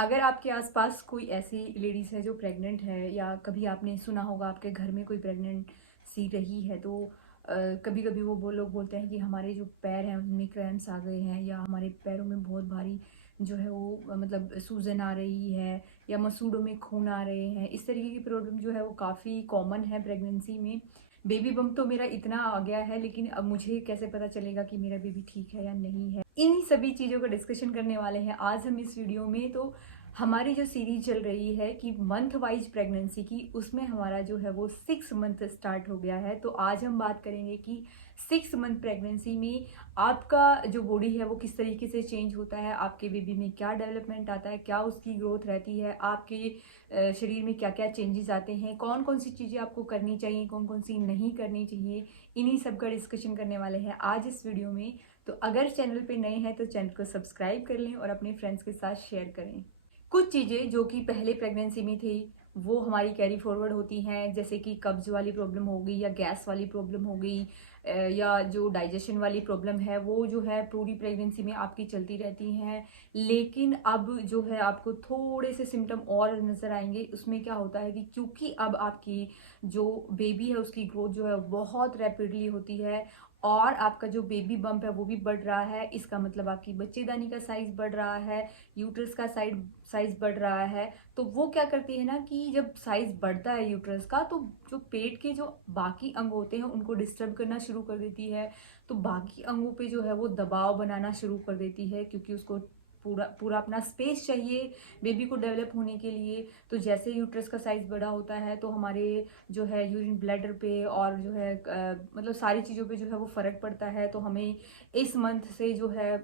अगर आपके आसपास कोई ऐसी लेडीज़ है जो प्रेग्नेंट है, या कभी आपने सुना होगा आपके घर में कोई प्रेग्नेंट सी रही है, तो कभी कभी वो लोग बोलते हैं कि हमारे जो पैर हैं उनमें क्रैम्प्स आ गए हैं, या हमारे पैरों में बहुत भारी जो है वो मतलब सूजन आ रही है, या मसूड़ों में खून आ रहे हैं। इस तरीके की प्रॉब्लम जो है वो काफ़ी कॉमन है प्रेगनेंसी में। बेबी बम्प तो मेरा इतना आ गया है, लेकिन अब मुझे कैसे पता चलेगा कि मेरा बेबी ठीक है या नहीं है। इन्हीं सभी चीज़ों का डिस्कशन करने वाले हैं आज हम इस वीडियो में। तो हमारी जो सीरीज चल रही है कि मंथ वाइज प्रेगनेंसी की, उसमें हमारा जो है वो 6 मंथ स्टार्ट हो गया है। तो आज हम बात करेंगे कि 6 मंथ प्रेगनेंसी में आपका जो बॉडी है वो किस तरीके से चेंज होता है, आपके बेबी में क्या डेवलपमेंट आता है, क्या उसकी ग्रोथ रहती है, आपके शरीर में क्या क्या चेंजेस आते हैं, कौन कौन सी चीज़ें आपको करनी चाहिए, कौन कौन सी नहीं करनी चाहिए। इन्हीं सब का डिस्कशन करने वाले हैं आज इस वीडियो में। तो अगर चैनल पे नए हैं तो चैनल को सब्सक्राइब कर लें और अपने फ्रेंड्स के साथ शेयर करें। कुछ चीज़ें जो कि पहले प्रेगनेंसी में थी वो हमारी कैरी फॉरवर्ड होती हैं, जैसे कि कब्ज वाली प्रॉब्लम हो गई, या गैस वाली प्रॉब्लम हो गई, या जो डाइजेशन वाली प्रॉब्लम है वो जो है पूरी प्रेगनेंसी में आपकी चलती रहती हैं। लेकिन अब जो है आपको थोड़े से सिम्टम और नज़र आएंगे। उसमें क्या होता है कि क्योंकि अब आपकी जो बेबी है उसकी ग्रोथ जो है बहुत रैपिडली होती है, और आपका जो बेबी बम्प है वो भी बढ़ रहा है। इसका मतलब आपकी बच्चेदानी का साइज बढ़ रहा है, यूट्रस का साइज बढ़ रहा है। तो वो क्या करती है ना कि जब साइज बढ़ता है यूट्रस का, तो जो पेट के जो बाकी अंग होते हैं उनको डिस्टर्ब करना शुरू कर देती है। तो बाकी अंगों पे जो है वो दबाव बनाना शुरू कर देती है, क्योंकि उसको पूरा पूरा अपना स्पेस चाहिए बेबी को डेवलप होने के लिए। तो जैसे यूट्रस का साइज बड़ा होता है तो हमारे जो है यूरिन ब्लैडर पे और जो है मतलब सारी चीज़ों पे जो है वो फ़र्क पड़ता है। तो हमें इस मंथ से जो है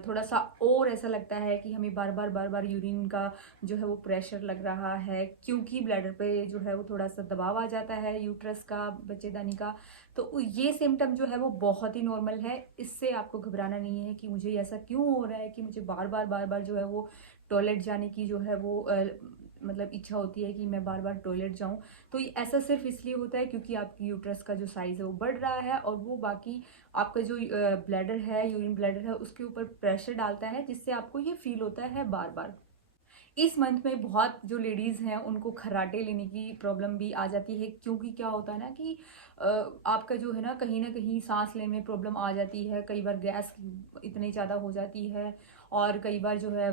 थोड़ा सा और ऐसा लगता है कि हमें बार बार यूरिन का जो है वो प्रेशर लग रहा है, क्योंकि ब्लैडर पे जो है वो थोड़ा सा दबाव आ जाता है यूट्रस का, बच्चेदानी का। तो ये सिम्टम जो है वो बहुत ही नॉर्मल है। इससे आपको घबराना नहीं है कि मुझे ऐसा क्यों हो रहा है कि मुझे बार बार जो है वो टॉयलेट जाने की जो है वो मतलब इच्छा होती है कि मैं बार बार टॉयलेट जाऊं। तो ये ऐसा सिर्फ इसलिए होता है क्योंकि आपकी यूट्रस का जो साइज़ है वो बढ़ रहा है, और वो बाकी आपका जो ब्लैडर है, यूरिन ब्लैडर है, उसके ऊपर प्रेशर डालता है, जिससे आपको ये फील होता है बार बार। इस मंथ में बहुत जो लेडीज़ हैं उनको खर्राटे लेने की प्रॉब्लम भी आ जाती है, क्योंकि क्या होता है ना कि आपका जो है ना कहीं सांस लेने में प्रॉब्लम आ जाती है। कई बार गैस इतनी ज़्यादा हो जाती है, और कई बार जो है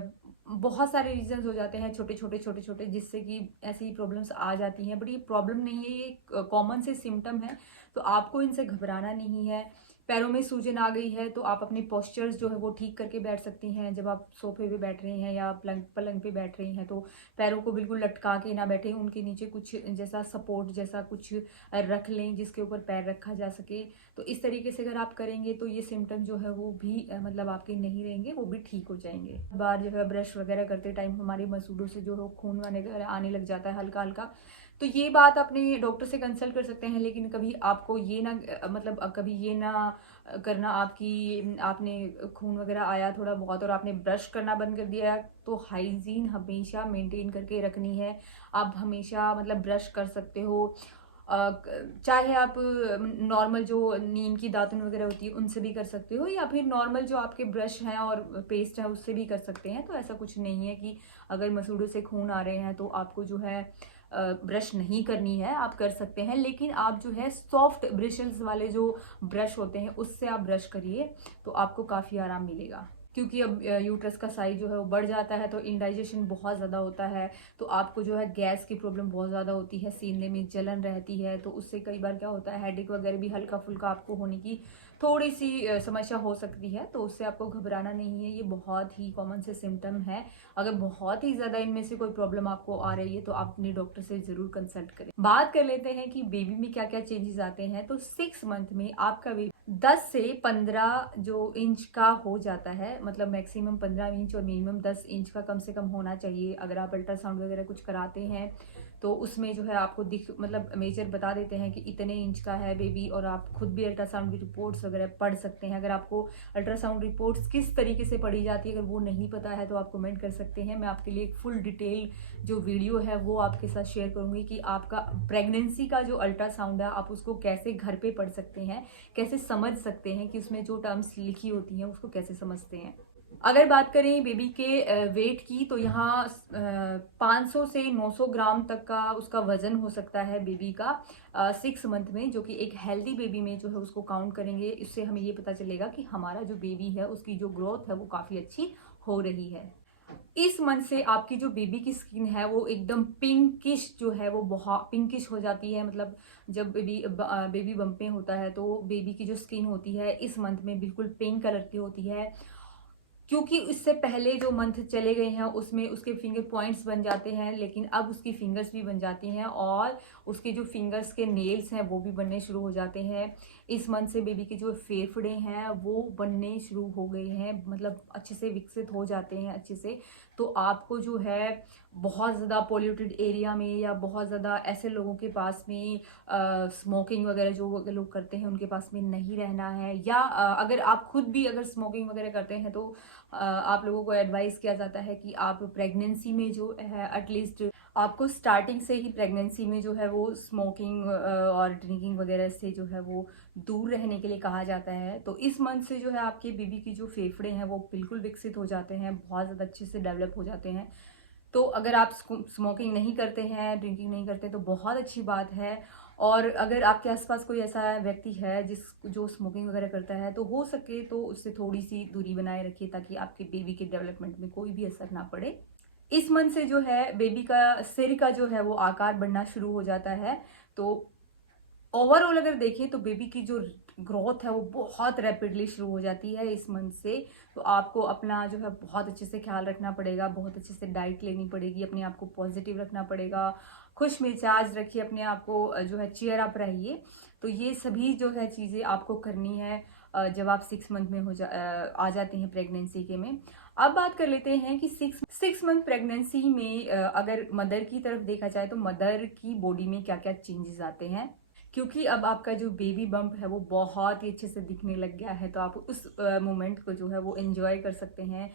बहुत सारे रीजंस हो जाते हैं छोटे छोटे, जिससे कि ऐसी प्रॉब्लम्स आ जाती हैं। बट ये प्रॉब्लम नहीं है, ये कॉमन से सिम्टम है। तो आपको इनसे घबराना नहीं है। पैरों में सूजन आ गई है तो आप अपने पोस्चर्स जो है वो ठीक करके बैठ सकती हैं। जब आप सोफे पे बैठ रही हैं या पलंग पे बैठ रही हैं, तो पैरों को बिल्कुल लटका के ना बैठें, उनके नीचे कुछ जैसा सपोर्ट जैसा कुछ रख लें जिसके ऊपर पैर रखा जा सके। तो इस तरीके से अगर आप करेंगे तो ये सिम्टम जो है वो भी मतलब आपके नहीं रहेंगे, वो भी ठीक हो जाएंगे। बार जो है ब्रश वगैरह करते टाइम हमारे मसूड़ों से जो है खून वगैरह आने लग जाता है हल्का हल्का। तो ये बात अपने डॉक्टर से कंसल्ट कर सकते हैं, लेकिन कभी आपको ये ना मतलब कभी ये ना करना आपकी आपने खून वगैरह आया थोड़ा बहुत और आपने ब्रश करना बंद कर दिया। तो हाइजीन हमेशा मेंटेन करके रखनी है। आप हमेशा मतलब ब्रश कर सकते हो, चाहे आप नॉर्मल जो नीम की दातुन वगैरह होती है उनसे भी कर सकते हो, या फिर नॉर्मल जो आपके ब्रश हैं और पेस्ट है उससे भी कर सकते हैं। तो ऐसा कुछ नहीं है कि अगर मसूड़ों से खून आ रहे हैं तो आपको जो है ब्रश नहीं करनी है, आप कर सकते हैं। लेकिन आप जो है सॉफ्ट ब्रिशल्स वाले जो ब्रश होते हैं उससे आप ब्रश करिए, तो आपको काफ़ी आराम मिलेगा। क्योंकि अब यूट्रस का साइज जो है वो बढ़ जाता है तो इंडाइजेशन बहुत ज़्यादा होता है। तो आपको जो है गैस की प्रॉब्लम बहुत ज़्यादा होती है, सीने में जलन रहती है। तो उससे कई बार क्या होता है हेडेक वगैरह भी हल्का फुल्का आपको होने की थोड़ी सी समस्या हो सकती है। तो उससे आपको घबराना नहीं है, ये बहुत ही कॉमन से सिम्टम है। अगर बहुत ही ज़्यादा इनमें से कोई प्रॉब्लम आपको आ रही है तो आप अपने डॉक्टर से ज़रूर कंसल्ट करें। बात कर लेते हैं कि बेबी में क्या क्या चेंजेस आते हैं। तो 6 मंथ में आपका बेबी 10 से 15 जो इंच का हो जाता है, मतलब मैक्सिमम 15 इंच और मिनिमम 10 इंच का कम से कम होना चाहिए। अगर आप अल्ट्रासाउंड वगैरह कुछ कराते हैं तो उसमें जो है आपको दिख मतलब मेजर बता देते हैं कि इतने इंच का है बेबी, और आप खुद भी अल्ट्रासाउंड की रिपोर्ट्स वगैरह पढ़ सकते हैं। अगर आपको अल्ट्रासाउंड रिपोर्ट्स किस तरीके से पढ़ी जाती है अगर वो नहीं पता है तो आप कमेंट कर सकते हैं। मैं आपके लिए एक फुल डिटेल जो वीडियो है वो आपके साथ शेयर करूंगी कि आपका प्रेगनेंसी का जो अल्ट्रासाउंड है आप उसको कैसे घर पे पढ़ सकते हैं, कैसे समझ सकते हैं कि उसमें जो टर्म्स लिखी होती हैं उसको कैसे समझते हैं। अगर बात करें बेबी के वेट की, तो यहाँ 500 से 900 ग्राम तक का उसका वजन हो सकता है बेबी का 6 मंथ में, जो कि एक हेल्दी बेबी में जो है उसको काउंट करेंगे। इससे हमें ये पता चलेगा कि हमारा जो बेबी है उसकी जो ग्रोथ है वो काफ़ी अच्छी हो रही है। इस मंथ से आपकी जो बेबी की स्किन है वो एकदम पिंकिश जो है वो बहुत पिंकिश हो जाती है। मतलब जब बेबी बम्प में होता है तो बेबी की जो स्किन होती है इस मंथ में बिल्कुल पिंक कलर की होती है, क्योंकि इससे पहले जो मंथ चले गए हैं उसमें उसके फिंगर पॉइंट्स बन जाते हैं, लेकिन अब उसकी फिंगर्स भी बन जाती हैं और उसके जो फिंगर्स के नेल्स हैं वो भी बनने शुरू हो जाते हैं। इस मंथ से बेबी के जो फेफड़े हैं वो बनने शुरू हो गए हैं, मतलब अच्छे से विकसित हो जाते हैं अच्छे से। तो आपको जो है बहुत ज़्यादा पॉल्यूटेड एरिया में या बहुत ज़्यादा ऐसे लोगों के पास में स्मोकिंग वगैरह जो लोग करते हैं उनके पास में नहीं रहना है, या अगर आप खुद भी अगर स्मोकिंग वगैरह करते हैं तो आप लोगों को एडवाइस किया जाता है कि आप प्रेगनेंसी में जो है एटलीस्ट आपको स्टार्टिंग से ही प्रेगनेंसी में जो है वो स्मोकिंग और ड्रिंकिंग वगैरह से जो है वो दूर रहने के लिए कहा जाता है। तो इस मंथ से जो है आपके बेबी की जो फेफड़े हैं वो बिल्कुल विकसित हो जाते हैं, बहुत ज़्यादा अच्छे से डेवलप हो जाते हैं। तो अगर आप स्मोकिंग नहीं करते हैं, ड्रिंकिंग नहीं करते, तो बहुत अच्छी बात है। और अगर आपके आसपास कोई ऐसा व्यक्ति है जो स्मोकिंग वगैरह करता है, तो हो सके तो उससे थोड़ी सी दूरी बनाए रखिए ताकि आपके बेबी के डेवलपमेंट में कोई भी असर ना पड़े। इस मंथ से जो है बेबी का सिर का जो है वो आकार बढ़ना शुरू हो जाता है। तो ओवरऑल अगर देखें तो बेबी की जो ग्रोथ है वो बहुत रैपिडली शुरू हो जाती है इस मंथ से। तो आपको अपना जो है बहुत अच्छे से ख्याल रखना पड़ेगा, बहुत अच्छे से डाइट लेनी पड़ेगी, अपने आप को पॉजिटिव रखना पड़ेगा, खुश मिजाज रखिए अपने आप को, जो है चीयर अप रहिए। तो ये सभी जो है चीज़ें आपको करनी है जब आप 6 मंथ में आ जाते हैं प्रेगनेंसी के में। अब बात कर लेते हैं कि सिक्स मंथ प्रेगनेंसी में अगर मदर की तरफ देखा जाए तो मदर की बॉडी में क्या क्या चेंजेस आते हैं, क्योंकि अब आपका जो बेबी बम्प है वो बहुत ही अच्छे से दिखने लग गया है। तो आप उस मोमेंट को जो है वो एंजॉय कर सकते हैं।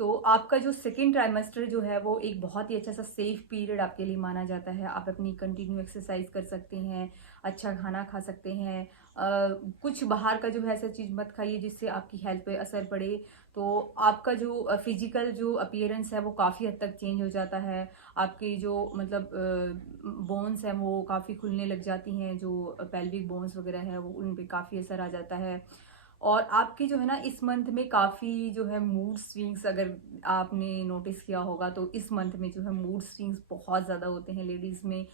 तो आपका जो सेकेंड ट्राइमेस्टर जो है वो एक बहुत ही अच्छा सा सेफ पीरियड आपके लिए माना जाता है। आप अपनी कंटिन्यू एक्सरसाइज कर सकते हैं, अच्छा खाना खा सकते हैं, कुछ बाहर का जो है ऐसा चीज़ मत खाइए जिससे आपकी हेल्थ पे असर पड़े। तो आपका जो फिजिकल जो अपीयरेंस है वो काफ़ी हद तक चेंज हो जाता है। आपकी जो मतलब बोन्स हैं वो काफ़ी खुलने लग जाती हैं, जो पेल्विक बोन्स वगैरह है वो उन पे काफ़ी असर आ जाता है। और आपकी जो है ना इस मंथ में काफ़ी जो है मूड स्विंग्स, अगर आपने नोटिस किया होगा तो इस मंथ में जो है मूड स्विंग्स बहुत ज़्यादा होते हैं लेडीज़ में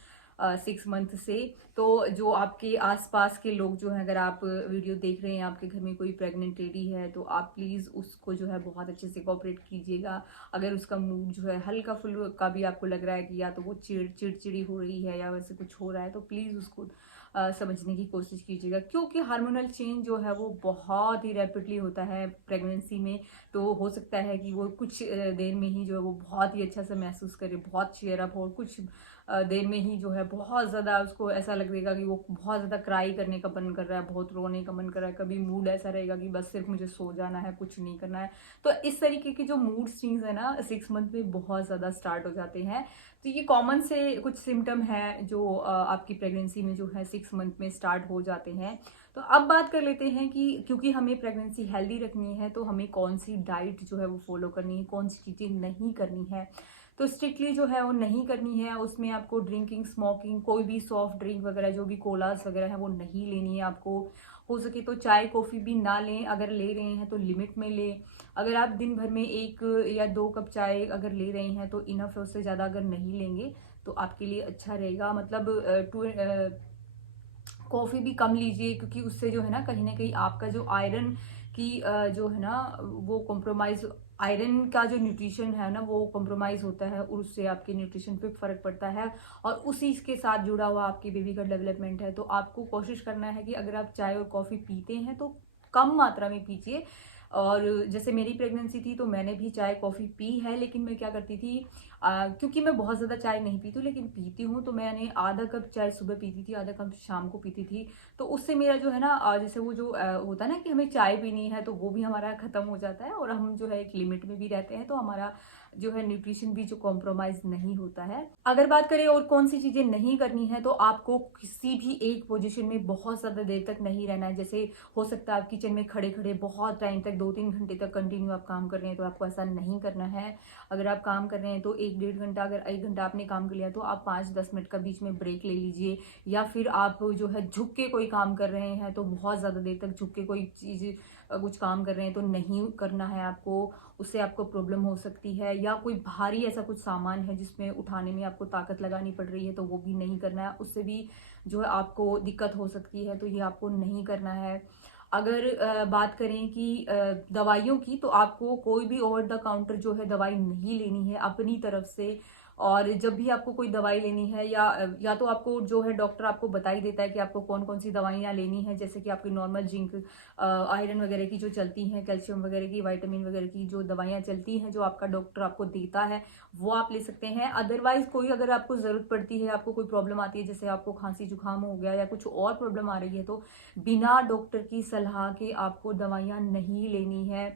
6 मंथ से। तो जो आपके आसपास के लोग जो हैं, अगर आप वीडियो देख रहे हैं, आपके घर में कोई प्रेग्नेंट लेडी है तो आप प्लीज़ उसको जो है बहुत अच्छे से कोऑपरेट कीजिएगा। अगर उसका मूड जो है हल्का फुल्का भी आपको लग रहा है कि या तो वो चिड़चिड़ी हो रही है या वैसे कुछ हो रहा है, तो प्लीज़ उसको समझने की कोशिश कीजिएगा, क्योंकि हार्मोनल चेंज जो है वो बहुत ही रैपिडली होता है प्रेगनेंसी में। तो हो सकता है कि वो कुछ देर में ही जो है वो बहुत ही अच्छा सा महसूस करे, बहुत चीयर अप हो, कुछ देर में ही जो है बहुत ज़्यादा उसको ऐसा लगेगा कि वो बहुत ज़्यादा क्राई करने का मन कर रहा है, बहुत रोने का मन कर रहा है, कभी मूड ऐसा रहेगा कि बस सिर्फ मुझे सो जाना है, कुछ नहीं करना है। तो इस तरीके के जो मूड स्विंग्स है ना 6 मंथ में बहुत ज़्यादा स्टार्ट हो जाते हैं। तो ये कॉमन से कुछ सिम्टम है जो आपकी प्रेगनेंसी में जो है 6 मंथ में स्टार्ट हो जाते हैं। तो अब बात कर लेते हैं कि क्योंकि हमें प्रेगनेंसी हेल्दी रखनी है तो हमें कौन सी डाइट जो है वो फॉलो करनी है, कौन सी चीज़ें नहीं करनी है। तो स्ट्रिक्टली जो है वो नहीं करनी है, उसमें आपको ड्रिंकिंग, स्मोकिंग, कोई भी सॉफ्ट ड्रिंक वगैरह जो भी कोलास वगैरह है वो नहीं लेनी है आपको। हो सके तो चाय कॉफ़ी भी ना लें, अगर ले रहे हैं तो लिमिट में लें। अगर आप दिन भर में 1 या 2 कप चाय अगर ले रहे हैं तो इनफ है, उससे ज़्यादा अगर नहीं लेंगे तो आपके लिए अच्छा रहेगा। मतलब कॉफ़ी भी कम लीजिए, क्योंकि उससे जो है ना कहीं आपका जो आयरन की जो है ना वो कॉम्प्रोमाइज़, आयरन का जो न्यूट्रिशन है ना वो कॉम्प्रोमाइज़ होता है और उससे आपके न्यूट्रिशन पे फ़र्क पड़ता है और उसी के साथ जुड़ा हुआ आपके बेबी का डेवलपमेंट है। तो आपको कोशिश करना है कि अगर आप चाय और कॉफ़ी पीते हैं तो कम मात्रा में पीजिए। और जैसे मेरी प्रेगनेंसी थी तो मैंने भी चाय कॉफ़ी पी है, लेकिन मैं क्या करती थी, क्योंकि मैं बहुत ज़्यादा चाय नहीं पीती हूँ लेकिन पीती हूँ, तो मैंने आधा कप चाय सुबह पीती थी, आधा कप शाम को पीती थी। तो उससे मेरा जो है ना जैसे वो जो होता है ना कि हमें चाय पीनी है तो वो भी हमारा ख़त्म हो जाता है और हम जो है एक लिमिट में भी रहते हैं, तो हमारा जो है न्यूट्रिशन भी जो कॉम्प्रोमाइज नहीं होता है। अगर बात करें और कौन सी चीजें नहीं करनी है, तो आपको किसी भी एक पोजीशन में बहुत ज्यादा देर तक नहीं रहना है। जैसे हो सकता है आप किचन में खड़े खड़े बहुत टाइम तक 2-3 घंटे तक कंटिन्यू आप काम कर रहे हैं, तो आपको ऐसा नहीं करना है। अगर आप काम कर रहे हैं तो 1-1.5 घंटा, अगर 1 घंटा आपने काम कर लिया तो आप 5-10 मिनट का बीच में ब्रेक ले लीजिए। या फिर आप जो है झुक के कोई काम कर रहे हैं, तो बहुत ज्यादा देर तक झुक के कोई चीज कुछ काम कर रहे हैं तो नहीं करना है आपको, उससे आपको प्रॉब्लम हो सकती है। या कोई भारी ऐसा कुछ सामान है जिसमें उठाने में आपको ताकत लगानी पड़ रही है, तो वो भी नहीं करना है, उससे भी जो है आपको दिक्कत हो सकती है, तो ये आपको नहीं करना है। अगर बात करें कि दवाइयों की, तो आपको कोई भी ओवर द काउंटर जो है दवाई नहीं लेनी है अपनी तरफ से। और जब भी आपको कोई दवाई लेनी है, या तो आपको जो है डॉक्टर आपको बता ही देता है कि आपको कौन कौन सी दवाइयाँ लेनी है, जैसे कि आपकी नॉर्मल जिंक, आयरन वगैरह की जो चलती हैं, कैल्शियम वगैरह की, विटामिन वगैरह की जो दवाइयाँ चलती हैं, जो आपका डॉक्टर आपको देता है, वो आप ले सकते हैं। अदरवाइज कोई अगर आपको ज़रूरत पड़ती है, आपको कोई प्रॉब्लम आती है, जैसे आपको खांसी जुकाम हो गया या कुछ और प्रॉब्लम आ रही है, तो बिना डॉक्टर की सलाह के आपको दवाइयाँ नहीं लेनी है।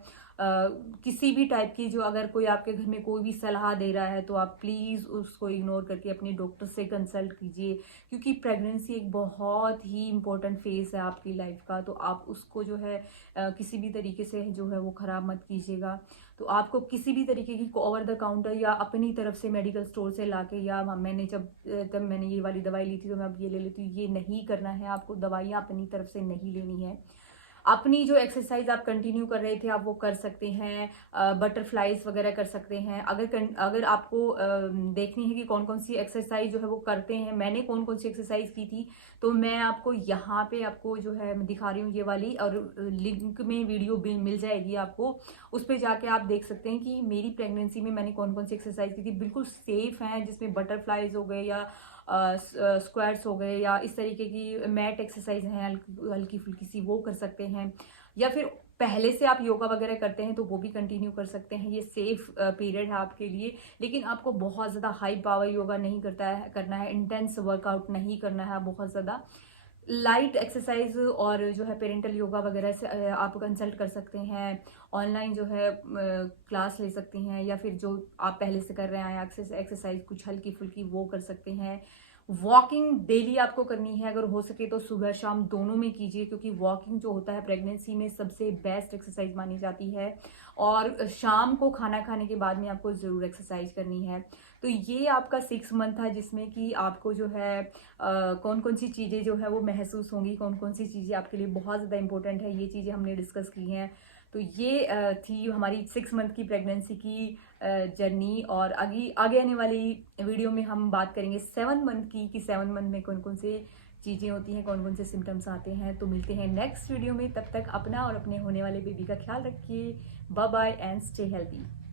किसी भी टाइप की, जो अगर कोई आपके घर में कोई भी सलाह दे रहा है, तो आप प्लीज़ उसको इग्नोर करके अपने डॉक्टर से कंसल्ट कीजिए। क्योंकि प्रेगनेंसी एक बहुत ही इम्पोर्टेंट फेज़ है आपकी लाइफ का, तो आप उसको जो है किसी भी तरीके से जो है वो ख़राब मत कीजिएगा। तो आपको किसी भी तरीके की ओवर द काउंटर या अपनी तरफ से मेडिकल स्टोर से लाके, या मैंने जब मैंने ये वाली दवाई ली थी तो मैं अब ये ले लेती हूँ, ये नहीं करना है। आपको दवाइयाँ अपनी तरफ से नहीं लेनी है। अपनी जो एक्सरसाइज आप कंटिन्यू कर रहे थे, आप वो कर सकते हैं। बटरफ्लाइज वगैरह कर सकते हैं। अगर आपको देखनी है कि कौन कौन सी एक्सरसाइज जो है वो करते हैं, मैंने कौन कौन सी एक्सरसाइज की थी, तो मैं आपको यहाँ पे आपको जो है मैं दिखा रही हूँ ये वाली, और लिंक में वीडियो मिल जाएगी आपको, उस पर जाके आप देख सकते हैं कि मेरी प्रेगनेंसी में मैंने कौन कौन सी एक्सरसाइज की थी। बिल्कुल सेफ हैं, जिसमें बटरफ्लाइज हो गए, या स्क्वाट्स हो गए, या इस तरीके की मैट एक्सरसाइज हैं हल्की फुल्की सी, वो कर सकते हैं। या फिर पहले से आप योगा वगैरह करते हैं तो वो भी कंटिन्यू कर सकते हैं। ये सेफ पीरियड है आपके लिए। लेकिन आपको बहुत ज़्यादा हाई पावर योगा नहीं करना है, इंटेंस वर्कआउट नहीं करना है, बहुत ज़्यादा लाइट एक्सरसाइज और जो है पेरेंटल योगा वगैरह से आप कंसल्ट कर सकते हैं। ऑनलाइन जो है क्लास ले सकते हैं, या फिर जो आप पहले से कर रहे हैं एक्सरसाइज कुछ हल्की फुल्की, वो कर सकते हैं। वॉकिंग डेली आपको करनी है, अगर हो सके तो सुबह शाम दोनों में कीजिए, क्योंकि वॉकिंग जो होता है प्रेगनेंसी में सबसे बेस्ट एक्सरसाइज मानी जाती है। और शाम को खाना खाने के बाद में आपको ज़रूर एक्सरसाइज करनी है। तो ये आपका 6 मंथ था, जिसमें कि आपको जो है कौन कौन सी चीज़ें जो है वो महसूस होंगी, कौन कौन सी चीज़ें आपके लिए बहुत ज़्यादा इंपॉर्टेंट है, ये चीज़ें हमने डिस्कस की हैं। तो ये थी हमारी 6 मंथ की प्रेगनेंसी की जर्नी। और आगे आने वाली वीडियो में हम बात करेंगे 7 मंथ की, कि 7 मंथ में कौन कौन से चीज़ें होती हैं, कौन कौन से सिम्टम्स आते हैं। तो मिलते हैं नेक्स्ट वीडियो में, तब तक अपना और अपने होने वाले बेबी का ख्याल रखिए। Bye bye and stay healthy.